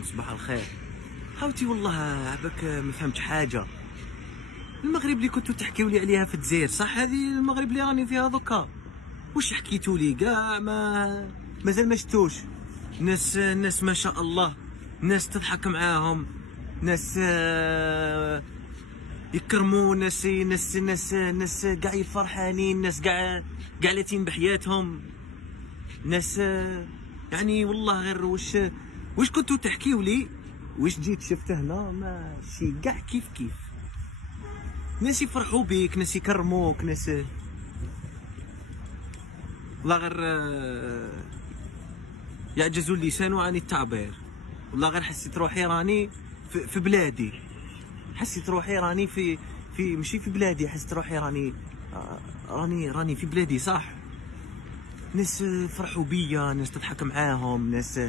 عليكم، صباح الخير. خاوتي والله عباك ما فهمتش حاجه. المغرب اللي كنتو تحكيو لي عليها في الجزائر صح؟ هذه المغرب اللي راني فيها دوكا. واش حكيتوا لي كاع مازال ما شفتوش. ناس ما شاء الله، ناس تضحك معاهم، ناس يكرموا، ناس كاع فرحانين، ناس كاع لاتين بحياتهم، ناس يعني والله غير واش كنتو تحكيو لي، واش جيت شفته هنا ماشي كاع كيف. ناس يفرحوا بيك، ناس يكرموك، ناس والله غير يعجز اللسان عن التعبير. والله غير حسيت روحي راني في بلادي، حسيت روحي راني في ماشي في بلادي، حسيت روحي راني في بلادي صح. ناس فرحوا بيا، ناس تضحك معاهم، ناس